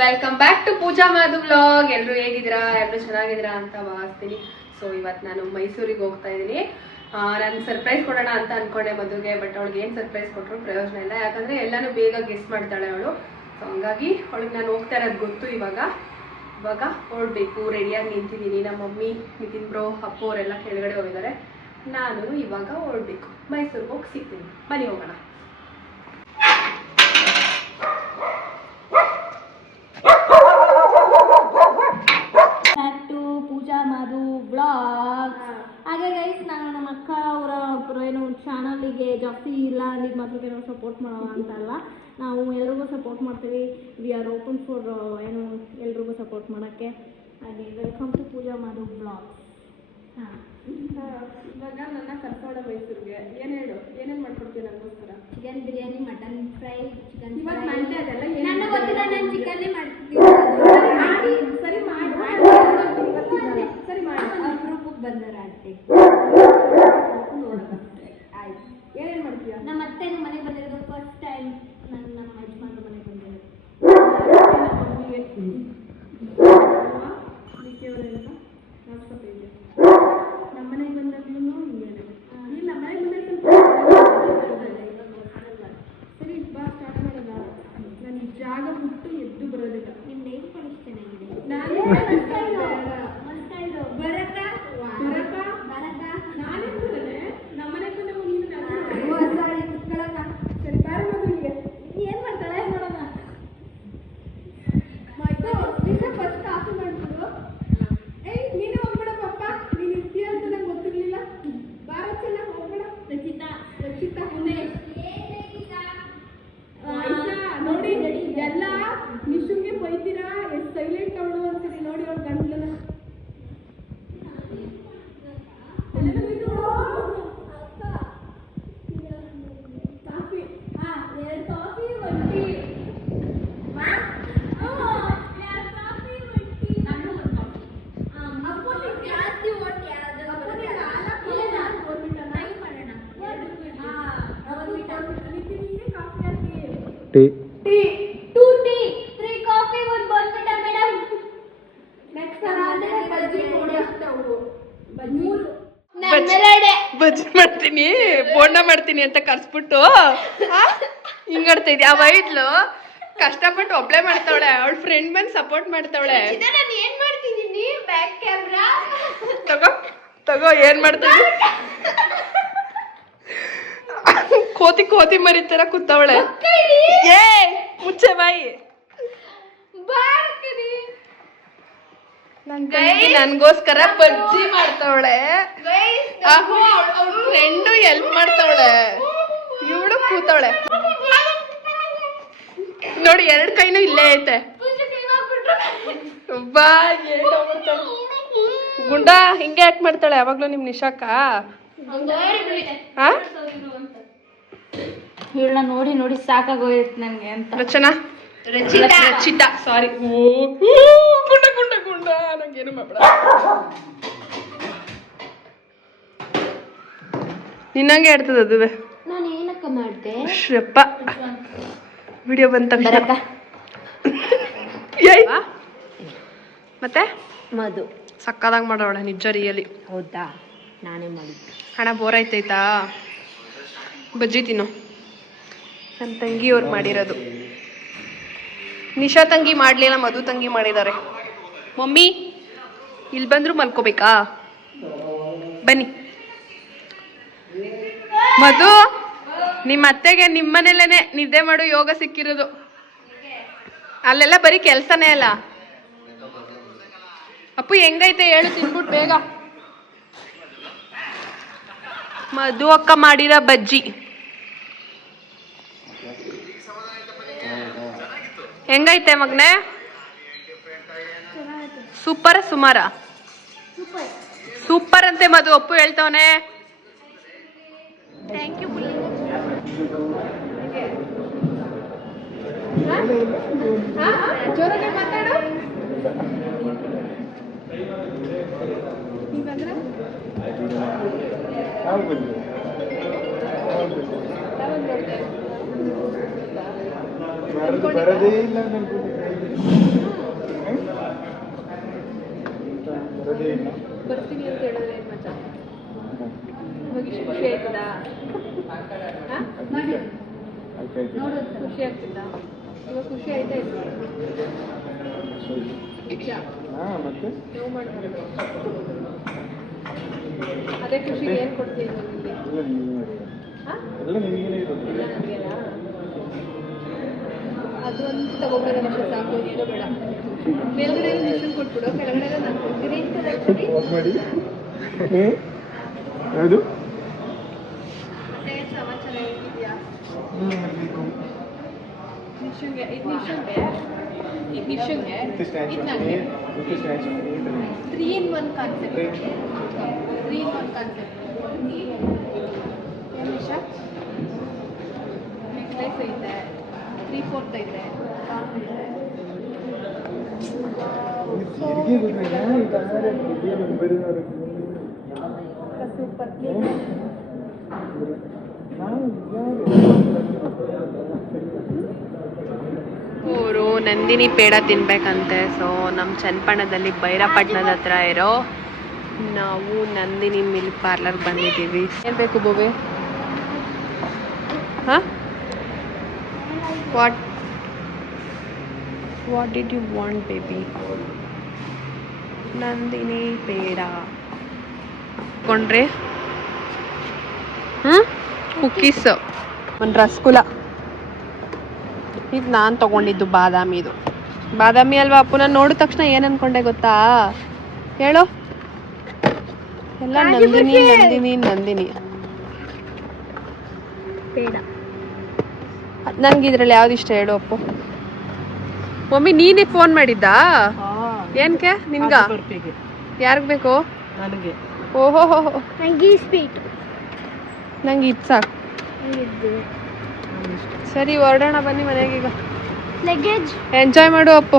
Welcome back to Pooja Madhu vlog. ಎಲ್ಲರೂ ಹೇಗಿದ್ದೀರಾ? ಎಲ್ಲರೂ ಚೆನ್ನಾಗಿದ್ದೀರಾ ಅಂತ ಭಾವಿಸ್ತೀನಿ. ಸೊ ಇವತ್ತು ನಾನು ಮೈಸೂರಿಗೆ ಹೋಗ್ತಾ ಇದ್ದೀನಿ. ನಾನು ಸರ್ಪ್ರೈಸ್ ಕೊಡೋಣ ಅಂತ ಅನ್ಕೊಂಡೆ ಮದುವೆಗೆ. ಬಟ್ ಅವಳಿಗೆ ಏನು ಸರ್ಪ್ರೈಸ್ ಕೊಟ್ಟರು ಪ್ರಯೋಜನ ಇಲ್ಲ, ಯಾಕಂದರೆ ಎಲ್ಲನೂ ಬೇಗ ಗೆಸ್ ಮಾಡ್ತಾಳೆ ಅವಳು. ಸೊ ಹಂಗಾಗಿ ಅವಳಿಗೆ ನಾನು ಹೋಗ್ತಾ ಇರೋದು ಗೊತ್ತು. ಇವಾಗ ಹೊರಡಬೇಕು, ರೆಡಿಯಾಗಿ ನಿಂತಿದ್ದೀನಿ. ನಮ್ಮ ಮಮ್ಮಿ, ನಿತಿನ್ ಬ್ರೋ, ಅಪ್ಪು ಅವರೆಲ್ಲ ಕೆಳಗಡೆ ಹೋಗಿದ್ದಾರೆ. ನಾನು ಇವಾಗ ಹೊರಡಬೇಕು, ಮೈಸೂರಿಗೆ ಹೋಗಿ ಸಿಗ್ತೀನಿ. ಬನ್ನಿ ಹೋಗೋಣ. ಪೂಜಾ ಮಾಧು ಬ್ಲಾಗ್. ಹಾಗೆ ಗೈಸ್, ನಾನು ನಮ್ಮ ಅಕ್ಕ ಅವರ ಏನು ಚಾನಲಿಗೆ ಜಾಸ್ತಿ ಇಲ್ಲ ಅಂದಿದ್ದು ಮಾತ್ರಕ್ಕೆ ನಾವು ಸಪೋರ್ಟ್ ಮಾಡೋಣ ಅಂತ ಅಲ್ಲ, ನಾವು ಎಲ್ರಿಗೂ ಸಪೋರ್ಟ್ ಮಾಡ್ತೀವಿ. ವಿ ಆರ್ ಓಪನ್ ಫಾರ್ ಏನು ಎಲ್ರಿಗೂ ಸಪೋರ್ಟ್ ಮಾಡೋಕ್ಕೆ. ಹಾಗೆ welcome to Pooja Madhu blog. ಇವಾಗ ನನ್ನ ಕರ್ಸೋಣ ಮೈಸೂರಿಗೆ. ಏನೇನು ಮಾಡ್ಕೊಡ್ತೀವಿ ನನಗೋಸ್ಕರ? Chicken biryani, mutton fry, chicken ಇವಾಗ ಮಂಡೆ ಅದೆಲ್ಲ ನನಗೆ ಗೊತ್ತಿಲ್ಲ, ನಾನು ಚಿಕನ್ನೇ ಮಾಡ್ತೀನಿ. ಸರಿ ಮಾಡಿ ಗ್ರೂಪಿಗೆ ಬಂದಾರ ಅಷ್ಟೇ. ಆಯ್ತು. ಏನೇನು ಮಾಡ್ತೀಯ? ನಮ್ಮ ಅತ್ತೆ ನಮ್ಮ ಮನೆಗೆ ಬಂದಿರೋದು ಫಸ್ಟ್ ಟೈಮ್. ನಾನು ನಮ್ಮ ಯಜಮಾನ್ರ ಮನೆಗೆ ಬಂದಿರೋದು. ನಮ್ಮ ಮನೆಗೆ ಬಂದಾಗ್ಲೂ ಇಲ್ಲ, ಮನೆಗೆ ಬಂದಾಗ ಸರಿ ಬಾ, ಸ್ಟಾರ್ಟ್ ಮಾಡೋಣ. ನಾನು ಈ ಜಾಗ ಬಿಟ್ಟು ಎದ್ದು ಬರೋದಿಲ್ಲ. ನಿಮ್ಮ ನೇಲ್ ಪಾಲಿಶ್ ಚೆನ್ನಾಗಿದೆ. ನಾನೇ ನಮ್ಮ ಮನೆಗೆ ಬಂದಾಗ ನೀನು ಸರಿ ಬಾರ ಮಗುವಿಗೆ ಏನು ಮಾಡ್ತಾಳೆ ನೋಡೋಣ. ಫಸ್ಟ್ ಕಾಫಿ ಮಾಡ್ಬಿಡು. ಏಯ್ ನೀನು ಹೋಗ್ಬೇಡ ಪಪ್ಪ, ನೀನು ಇರ್ತೀಯ ಅಂತ ನಂಗೆ ಗೊತ್ತಿರ್ಲಿಲ್ಲ. ಬಾರ ಚೆನ್ನಾಗಿ ಹೋಗ್ಬೇಡ. ರಚಿತಾ ಉಮೇಶ್ ನೋಡಿ, ಎಲ್ಲ ನಿಶುಂಗೆ ಬೈತೀರಾ, ಎಷ್ಟು ಸೈಲೆಂಟ್ ಅವಳು ಅಂತೀರಿ. ನೋಡಿ ಅವಳು ಗಂಟ್ಲನ್ನ ಕಾಫಿ. ಎರಡು ಕಾಫಿ ಒಂಟಿ. ಟೀ. ಬಜ್ಜಿ ಮಾಡ್ತೀನಿ, ಬೋಂಡ ಮಾಡ್ತೀನಿ ಅಂತ ಕರ್ಸ್ಬಿಟ್ಟು ಹಿಂಗಾಡ್ತಾ ಇದ್ಯಾ? ವೈದ್ಲು ಕಷ್ಟಪಟ್ಟು ಒಬ್ಳೆ ಮಾಡ್ತಾವಳೆ, ಅವಳ ಫ್ರೆಂಡ್ ಬಂದು ಸಪೋರ್ಟ್ ಮಾಡ್ತಾವಳೆ. ತಗೋ ಏನ್ ಮಾಡ್ತಾಳೆ? ಕೋತಿ ಮರಿತರ ಕೂತವಳೆ. ಏ ಮುಚ್ಚೆ ಬಾಯಿ. ನನ್ಗೋಸ್ಕರ ಬಜ್ಜಿ ಮಾಡ್ತಾವಳೆ. ಅವಳ ಫ್ರೆಂಡು ಹೆಲ್ಪ್ ಮಾಡ್ತಾವಳೆ. ಇವಳು ಕೂತವಳೆ ನೋಡಿ, ಎರಡು ಕೈನೂ ಇಲ್ಲೇ ಐತೆ. ಬಾ ಗುಂಡ ಹಿಂಗೆ ಯಾಕೆ ಮಾಡ್ತಾಳೆ ಯಾವಾಗ್ಲೂ ನಿಮ್ ನಿಶಾಕ? ಇವಳನ್ನ ನೋಡಿ ನೋಡಿ ಸಾಕಾಗೋಯ್ತು ನನಗೆ ಅಂತ. ರಚಿತಾ ಸಾರಿ. ಗುಂಡ ಗುಂಡ ಗುಂಡ ನಂಗೇನು ಮಾಡಬೇಡ. ನಿನ್ನಂಗೆ ಇರ್ತದ ಅದುವೆ. ನಾನು ಏನಕ್ಕ ಮಾಡ್ದೆ? ಶಪ್ಪ ವಿಡಿಯೋ ಬಂದ ತಕ್ಷಣ ಮತ್ತೆ ಮಧು ಸಕ್ಕದಾಗಿ ಮಾಡೋಳ ನಿಜ ರಿಯಲಿ. ಹೌದಾ? ನಾನೇ ಮಾಡಿದ್ದೆ. ಹಣ ಬೋರ್ ಆಯ್ತಾಯ್ತಾ? ಬಜ್ಜಿ ತಿನ್ನು. ನನ್ನ ತಂಗಿ ಅವ್ರು ಮಾಡಿರೋದು. ನಿಶಾ ತಂಗಿ ಮಾಡಲಿಲ್ಲ, ಮಧು ತಂಗಿ ಮಾಡಿದ್ದಾರೆ. ಮಮ್ಮಿ ಇಲ್ಲಿ ಬಂದ್ರು ಮಲ್ಕೋಬೇಕಾ? ಬನ್ನಿ. ಮಧು, ನಿಮ್ಮ ಅತ್ತೆಗೆ ನಿಮ್ಮನೇಲೇನೆ ನಿದ್ದೆ ಮಾಡು ಯೋಗ ಸಿಕ್ಕಿರೋದು. ಅಲ್ಲೆಲ್ಲ ಬರೀ ಕೆಲ್ಸನೇ ಅಲ್ಲ. ಅಪ್ಪು ಹೆಂಗೈತೆ ಹೇಳು, ತಿನ್ಬಿಟ್ಟು ಬೇಗ. ಮಧು ಅಕ್ಕ ಮಾಡಿರೋ ಬಜ್ಜಿ ಹೆಂಗೈತೆ ಮಗ್ನೆ? ಸೂಪರ್ ಸುಮಾರ? ಸೂಪರ್ ಅಂತೆ ಮಧು. ಅಪ್ಪು ಹೇಳ್ತವನೆ. Thank you. ಜೋರಾಗಿ ಮಾತಾಡು. ಬರದೇ ಇಲ್ಲ. ಬರ್ತೀನಿ ಅಂತ ಹೇಳಿದ್ರೆ ಏನು ಮಚ್ಚ ಇವಾಗ ಇಷ್ಟು ಖುಷಿ ಆಯ್ತದಾ ನೋಡೋದು ಖುಷಿ ಆಗ್ತಿದ್ದ ಇವಾಗ ಖುಷಿ ಆಯ್ತಾ ಇಲ್ಲ ಮತ್ತೆ ನೋವು ಮಾಡ್ಬಾರ್ದು ಅದೇ ಖುಷಿಗೆ ಏನು ಕೊಡ್ತೀನಿ ನಿಮಗೆ ಎಲ್ಲ ನಿಮಗೇನೆ ಇರೋದು. ಇಲ್ಲ ನನಗೆಲ್ಲ ಅದು ಒಂದು ತಗೊಬಿಡೋದು ಅಷ್ಟೇ ಸಾಕು ಏನೋ ಬೇಡ ಮೇಲ್ಗಡೆ ಮಿಷನ್ ಕೊಟ್ಬಿಡು ಕೆಳಗಡೆ ನಾನು ಕೊಡ್ತೀನಿ ಆಫ್ ಮಾಡಿ ಯಾವುದು ಮತ್ತೆ ಸಮಾಚಾರ ಹೇಗಿದೆಯಾ ನಿಶುಂಗೆ ಇದು ನಿಶುಂಗೆ ಇದು ನಿಶುಂಗೆ ಇದು ನನಗೆ 3-in-1 ಕಾನ್ಸೆಪ್ಟ್ 3-in-1 ಕಾನ್ಸೆಪ್ಟ್ ಏನು ನಿಶಾ ನೆಕ್ಲೆಸ್ ಐತೆ 3/4 ಐತೆ ಕಾಫ್ ಐತೆ ಸೂಪರ್ ಅವರು ನಂದಿನಿ ಪೇಡ ತಿನ್ಬೇಕಂತೆ. ಸೊ ನಮ್ಮ ಚನ್ನಪಟ್ಟಣದಲ್ಲಿ ಬೈರಪಟ್ಟಣದ ಹತ್ರ ಇರೋ ನಾವು ನಂದಿನಿ ಮಿಲ್ಕ್ ಪಾರ್ಲರ್ ಬಂದಿದ್ದೀವಿ. ಏನು ಬೇಕು ಬೋಬೆ? ಹಾಂ what did you want baby? Nandini peda ಕೊಂಡ್ರೆ ಕುಕ್ಕೀಸ್, ಒಂದು ರಸಗುಲ್ಲ. ಇದು ನಾನು ತೊಗೊಂಡಿದ್ದು ಬಾದಾಮಿದು. ಬಾದಾಮಿ ಅಲ್ವಾ ಅಪ್ಪು? ನಾನು ನೋಡಿದ ತಕ್ಷಣ ಏನು ಅನ್ಕೊಂಡೆ ಗೊತ್ತಾ? ಹೇಳು. ಎಲ್ಲ ನಂದಿನಿ ನಂದಿನಿ ನಂದಿನಿ. ಬೇಡ ನನಗೆ ಇದರಲ್ಲಿ ಯಾವ್ದು ಇಷ್ಟ ಹೇಳು ಅಪ್ಪು? ಮಮ್ಮಿ ನೀನೇ ಫೋನ್ ಮಾಡಿದ್ದಾ? ಏನಕ್ಕೆ ನಿನ್ಗ? ಯಾರಿಗೆ ಬೇಕು? ನನಗೆ. ಓಹೋ ನಂಗೆ ಸ್ವೀಟ್ ನಂಗೆ ಇದು ಸಾಕು. ಸರಿ ಹೊರಡೋಣ ಬನ್ನಿ ಮನೆಗೆ. ಈಗ ಲಗೇಜ್ ಎಂಜಾಯ್ ಮಾಡು ಅಪ್ಪು.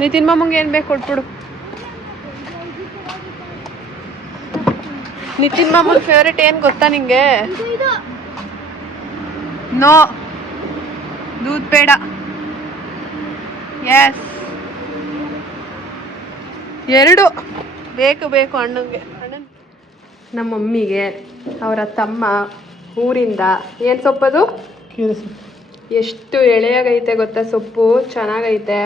ನಿತಿನ್ ಮಾಮಂಗೆ ಏನು ಬೇಕು ಕೊಟ್ಬಿಡು. ನಿತಿನ್ ಮಾಮನ್ ಫೇವ್ರೇಟ್ ಏನು ಗೊತ್ತಾ ನಿಂಗೆ? ನೋ ದೂದ್ ಬೇಡ. ಎಸ್, ಎರಡು ಬೇಕು ಬೇಕು ಅಣ್ಣಂಗೆ. ನಮ್ಮ ಮಮ್ಮಿಗೆ ಅವರ ತಮ್ಮ ಊರಿಂದ ಏನು ಸೊಪ್ಪದು? ಎಷ್ಟು ಎಳೆಯಾಗೈತೆ ಗೊತ್ತಾ ಸೊಪ್ಪು, ಚೆನ್ನಾಗೈತೆ.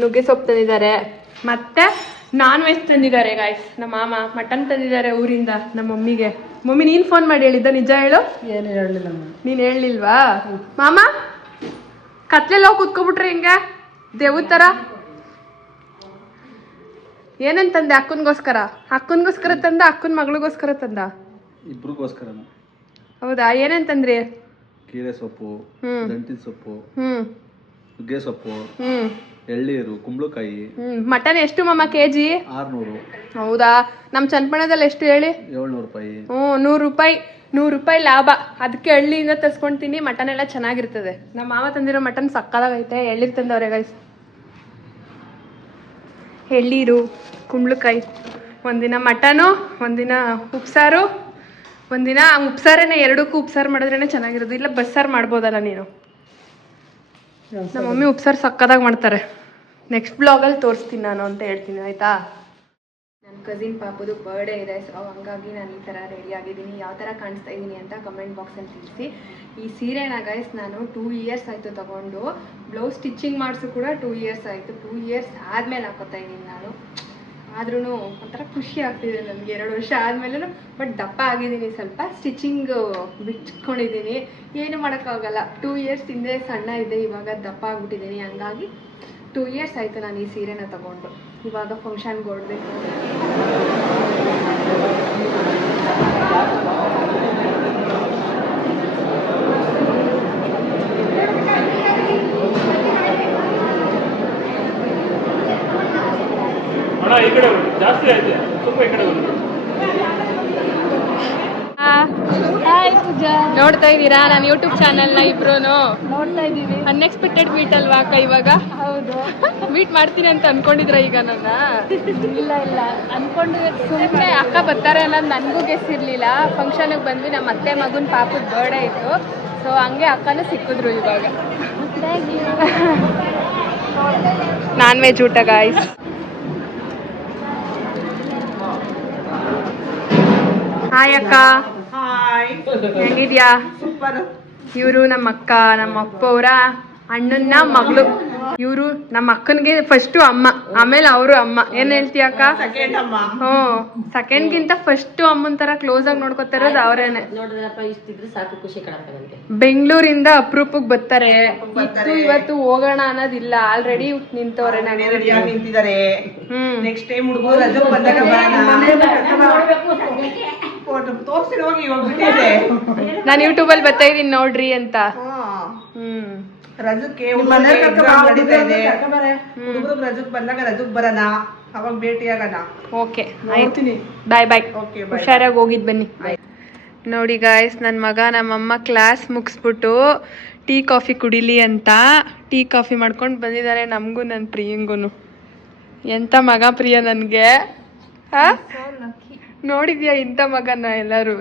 ನುಗ್ಗೆ ಸೊಪ್ಪು ತಂದಿದ್ದಾರೆ, ಮತ್ತೆ ನಾನ್ ವೆಜ್ ತಂದಿದ್ದಾರೆ ಗಾಯ್ಸ್. ನಮ್ಮ ಮಾಮ ಮಟನ್ ತಂದಿದ್ದಾರೆ ಊರಿಂದ ನಮ್ಮ ಮಮ್ಮಿಗೆ. ಮಮ್ಮಿ ನೀನು ಫೋನ್ ಮಾಡಿ ಹೇಳಿದ್ದ ನಿಜ ಹೇಳು? ಏನು ಹೇಳಲಿಲ್ಲ. ನೀನು ಹೇಳಲಿಲ್ವಾ? ಮಾಮ ಕತ್ಲೆಲ್ಲ ಹೋಗಿ ಕೂತ್ಕೊಬಿಟ್ರೆ ಹಿಂಗೆ ದೇವ್ರ ಥರ. ಏನಂತಂದೆ? ಅಕ್ಕನಿಗೋಸ್ಕರ ತಂದ, ಅಕ್ಕನ ಮಗಳಿಗೋಸ್ಕರ ತಂದ? ಇಬ್ರಿಗೋಸ್ಕರ. ಹೌದಾ? ಏನಂತಂದ್ರಿ? ಕೀರೆ ಸೊಪ್ಪು, ದಂಟಿನ ಸೊಪ್ಪು, ನುಗ್ಗೆ ಸೊಪ್ಪು, ಎಳ್ಳೀರು, ಕುಂಬಳಕಾಯಿ. ಮಟನ್ ಎಷ್ಟು ಮಾಮ ಕೆಜಿ? 600. ಹೌದಾ? ನಮ್ಮ ಚನ್ನಪಟ್ಟಣದಲ್ಲಿ ಎಷ್ಟು ಹೇಳಿ? 700 ರೂಪಾಯಿ. 100 ರೂಪಾಯಿ. 100 ರೂಪಾಯಿ ಲಾಭ. ಅದಕ್ಕೆ ಹಳ್ಳಿಯಿಂದ ತರ್ಸ್ಕೊಂತೀನಿ. ಮಟನ್ ಎಲ್ಲ ಚೆನ್ನಾಗಿರ್ತದೆ. ನಮ್ಮ ಮಾವ ತಂದಿರೋ ಮಟನ್ ಸಕ್ಕದಾಗೈತೆ. ಎಳ್ಳೀರು ತಂದವ್ರೆ ಗೈಸ್. ಎಳ್ಳೀರು, ಕುಂಬಳಕಾಯಿ. ಒಂದಿನ ಮಟನು, ಒಂದಿನ ಉಪ್ಸಾರು. ಒಂದಿನ ಉಪ್ಸಾರೇನೆ, ಎರಡಕ್ಕೂ ಉಪ್ಸಾರು ಮಾಡಿದ್ರೇ ಚೆನ್ನಾಗಿರೋದು. ಇಲ್ಲ ಬಸ್ಸಾರು ಮಾಡ್ಬೋದಲ್ಲ ನೀನು? ನಮ್ಮ ಮಮ್ಮಿ ಉಪ್ಸಾರು ಸಕ್ಕದಾಗಿ ಮಾಡ್ತಾರೆ. ನೆಕ್ಸ್ಟ್ ಬ್ಲಾಗಲ್ಲಿ ತೋರಿಸ್ತೀನಿ ನಾನು ಅಂತ ಹೇಳ್ತೀನಿ, ಆಯಿತಾ? ನನ್ನ ಕಸಿನ್ ಪಾಪುದು ಬರ್ಡೇ ಇದೆ. ಸೊ ಹಂಗಾಗಿ ನಾನು ಈ ಥರ ರೆಡಿ ಆಗಿದ್ದೀನಿ. ಯಾವ ಥರ ಕಾಣಿಸ್ತಾ ಇದ್ದೀನಿ ಅಂತ ಕಮೆಂಟ್ ಬಾಕ್ಸಲ್ಲಿ ತಿಳಿಸಿ. ಈ ಸೀರೆನ ಗೈಸ್ ನಾನು 2 ಇಯರ್ಸ್ ಆಯಿತು ತೊಗೊಂಡು. ಬ್ಲೌಸ್ ಸ್ಟಿಚಿಂಗ್ ಮಾಡಿಸು ಕೂಡ 2 ಇಯರ್ಸ್ ಆಯಿತು. 2 ಇಯರ್ಸ್ ಆದಮೇಲೆ ಹಾಕೋತಾ ಇದ್ದೀನಿ ನಾನು. ಆದ್ರೂ ಒಂಥರ ಖುಷಿ ಆಗ್ತಿದೆ ನನಗೆ 2 ವರ್ಷ ಆದಮೇಲೂ. ಬಟ್ ದಪ್ಪ ಆಗಿದ್ದೀನಿ ಸ್ವಲ್ಪ. ಸ್ಟಿಚಿಂಗ್ ಬಿಟ್ಕೊಂಡಿದ್ದೀನಿ, ಏನು ಮಾಡೋಕ್ಕಾಗಲ್ಲ. 2 ಇಯರ್ಸ್ ಹಿಂದೆ ಸಣ್ಣ ಇದೆ, ಇವಾಗ ದಪ್ಪ ಆಗಿಬಿಟ್ಟಿದ್ದೀನಿ. ಹಂಗಾಗಿ 2 ಇಯರ್ಸ್ ಆಯಿತು ನಾನು ಈ ಸೀರೆನ ತೊಗೊಂಡು. ಇವಾಗ ಫಂಕ್ಷನ್ಗೆ ಹೊರಡಬೇಕು. ಈ ಕಡೆ ಜಾಸ್ತಿ ಆಯ್ತು, ಸ್ವಲ್ಪ ಈ ಕಡೆ ಹಾಯ್ ಪೂಜಾ, ನೋಡ್ತಾ ಇದ್ದೀರಾ ನನ್ನ ಯೂಟ್ಯೂಬ್ ಚಾನಲ್ನ ಇಬ್ರು? ನೋಡ್ತಾ ಇದ್ದೀವಿ. ಅನ್ಎಕ್ಸ್ಪೆಕ್ಟೆಡ್ ಮೀಟ್ ಅಲ್ವಾ ಅಕ್ಕ? ಇವಾಗ ಹೌದು, ಮೀಟ್ ಮಾಡ್ತೀನಿ ಅಂತ ಅನ್ಕೊಂಡಿದ್ರ ಈಗ ನನ್ನ? ಇಲ್ಲ ಅನ್ಕೊಂಡು ಸುಮ್ಮನೆ ಅಕ್ಕ ಬರ್ತಾರೆ ಅನ್ನೋದು ನನಗೂ ಗೆಸ್ ಇರಲಿಲ್ಲ. ಫಂಕ್ಷನ್ಗೆ ಬಂದ್ವಿ, ನಮ್ಮ ಅತ್ತೆ ಮಗನ ಪಾಪದ ಬರ್ಡೇ ಇತ್ತು. ಸೊ ಹಂಗೆ ಅಕ್ಕನೂ ಸಿಕ್ಕಿದ್ರು ಇವಾಗ. Thank you. ನಾನ್ ವೆಜ್ ಊಟ ಗಾಯ್ಸ್. ಹಾಯ್ ಅಕ್ಕ, ಹೆಂಗಿದ್ಯಾ? ಇವರು ನಮ್ಮ ಅಕ್ಕ, ನಮ್ಮ ಅಪ್ಪ ಅವರ ಅಣ್ಣನ ಮಗಳು. ಇವರು ನಮ್ಮ ಅಕ್ಕನಿಗೆ ಫಸ್ಟ್ ಅಮ್ಮ, ಆಮೇಲೆ ಅವರು ಅಮ್ಮ. ಏನ್ ಹೇಳ್ತೀಯ ಅಕ್ಕ? ಸೆಕೆಂಡ್ಗಿಂತ ಫಸ್ಟ್ ಅಮ್ಮನ್ ತರ ಕ್ಲೋಸ್ ಆಗಿ ನೋಡ್ಕೊತಾ ಇರೋದು ಅವ್ರೇನೆ. ಬೆಂಗಳೂರಿಂದ ಅಪರೂಪಕ್ಕೆ ಬರ್ತಾರೆ, ಇತ್ತು ಇವತ್ತು ಹೋಗೋಣ ಅನ್ನೋದಿಲ್ಲ. ಆಲ್ರೆಡಿ ನಿಂತವ್ರೆ, ನಿಂತಿದ್ದಾರೆ. ನೆಕ್ಸ್ಟ್ ಟೈಮ್ ಹುಡುಗರು ರಜೆ ಬಂದಾಗ ನಾನು ಯೂಟ್ಯೂಬ್ ಅಲ್ಲಿ ಬರ್ತಾ ಇದೀನಿ ನೋಡ್ರಿ ಅಂತ. ರಜಕ್ಕೆ ನಡೀತಾ ಇದೆ. ಹುಡುಗರು ರಜಕ್ ಬಂದಾಗ ರಜಕ್ ಬರೋಣ, ಅವಾಗ ಭೇಟಿ ಆಗೋಣ. ಓಕೆ, ಬಾಯ್ ಬಾಯ್. ಹುಷಾರಾಗಿ ಹೋಗಿದ್ ಬನ್ನಿ. ನೋಡಿ ಗಾಯ್ಸ್, ನನ್ನ ಮಗ ನಮ್ಮಮ್ಮ ಕ್ಲಾಸ್ ಮುಗಿಸ್ಬಿಟ್ಟು ಟೀ ಕಾಫಿ ಕುಡಿಲಿ ಅಂತ ಟೀ ಕಾಫಿ ಮಾಡ್ಕೊಂಡು ಬಂದಿದ್ದಾರೆ. ನಮಗೂ ನನ್ನ ಪ್ರಿಯಂಗೂ. ಎಂಥ ಮಗ ಪ್ರಿಯ ನನಗೆ. ನೋಡಿದ್ಯಾ ಇಂಥ ಮಗನ ಎಲ್ಲರೂ?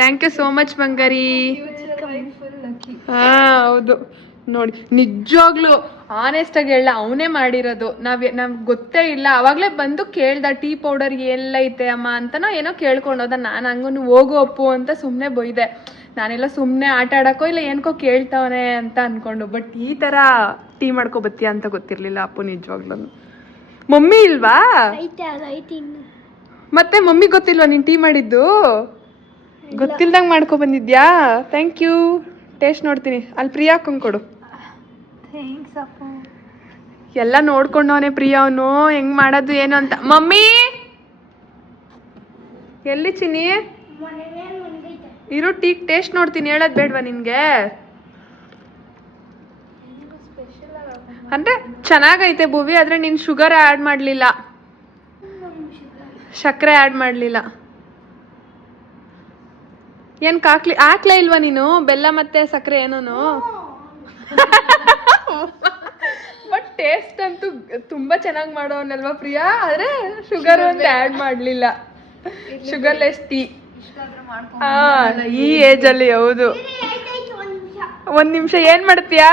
ಥ್ಯಾಂಕ್ ಯು ಸೋ ಮಚ್ ಬಂಗಾರಿ. ಹೌದು ನೋಡಿ, ನಿಜವಾಗ್ಲು ಆನೆಸ್ಟ್ ಆಗಿ ಹೇಳ, ಅವನೇ ಮಾಡಿರೋದು. ನಮ್ಗೆ ಗೊತ್ತೇ ಇಲ್ಲ. ಅವಾಗಲೇ ಬಂದು ಕೇಳ್ದ ಟೀ ಪೌಡರ್ ಎಲ್ಲ ಐತೆ ಅಮ್ಮ ಅಂತನೋ ಏನೋ ಕೇಳ್ಕೊಂಡೋದ. ನಾನು ಹಂಗೂ ಹೋಗು ಅಪ್ಪು ಅಂತ ಸುಮ್ಮನೆ ಬೈದೆ. ನಾನೆಲ್ಲ ಸುಮ್ಮನೆ ಆಟ ಆಡಕ್ಕೋ ಇಲ್ಲ ಏನಕ್ಕೋ ಕೇಳ್ತಾವನೆ ಅಂತ ಅನ್ಕೊಂಡು. ಬಟ್ ಈ ಥರ ಟೀ ಮಾಡ್ಕೊ ಬತ್ತೀಯ ಅಂತ ಗೊತ್ತಿರಲಿಲ್ಲ ಅಪ್ಪು ನಿಜವಾಗ್ಲೂ. ಮಮ್ಮಿ ಇಲ್ವಾ? ಮತ್ತೆ ಮಮ್ಮಿ ಗೊತ್ತಿಲ್ವಾ ನೀನು ಟೀ ಮಾಡಿದ್ದು? ಗೊತ್ತಿಲ್ದಂಗೆ ಮಾಡ್ಕೊ ಬಂದಿದ್ಯಾ? Thank you. ಟೇಸ್ಟ್ ನೋಡ್ತೀನಿ. ಅಲ್ಲಿ ಪ್ರಿಯಾ ಕೊಡು. ಎಲ್ಲ ನೋಡ್ಕೊಂಡವನೇ ಪ್ರಿಯಾ ಅವನು, ಹೆಂಗ್ ಮಾಡೋದು ಏನು ಅಂತ. ಮಮ್ಮಿ ಎಲ್ಲಿ ಚಿನ್ನಿ? ಇರೋ ಟೀ ಟೇಸ್ಟ್ ನೋಡ್ತೀನಿ. ಹೇಳೋದು ಬೇಡವಾ ನಿನ್ಗೆ? ಅಂದ್ರೆ ಚೆನ್ನಾಗೈತೆ ಭೂವಿ, ಆದ್ರೆ ನೀನ್ ಶುಗರ್ ಆ್ಯಡ್ ಮಾಡಲಿಲ್ಲ, ಸಕ್ಕರೆ ಆ್ಯಡ್ ಮಾಡಲಿಲ್ಲ. ಏನ್ ಹಾಕ್ಲೇ ಇಲ್ವಾ ನೀನು? ಬೆಲ್ಲ ಮತ್ತೆ ಸಕ್ಕರೆ ಏನೋನು. ಬಟ್ ಟೇಸ್ಟ್ ಅಂತೂ ತುಂಬಾ ಚೆನ್ನಾಗಿ ಮಾಡೋನಲ್ವಾ ಪ್ರಿಯಾ? ಆದ್ರೆ ಶುಗರ್ ಅಂತ ಆ್ಯಡ್ ಮಾಡಲಿಲ್ಲ. Sugarless tea. ಈ ಏಜ್ ಅಲ್ಲಿ. ಹೌದು. ಒಂದ್ ನಿಮಿಷ ಏನ್ ಮಾಡ್ತೀಯಾ?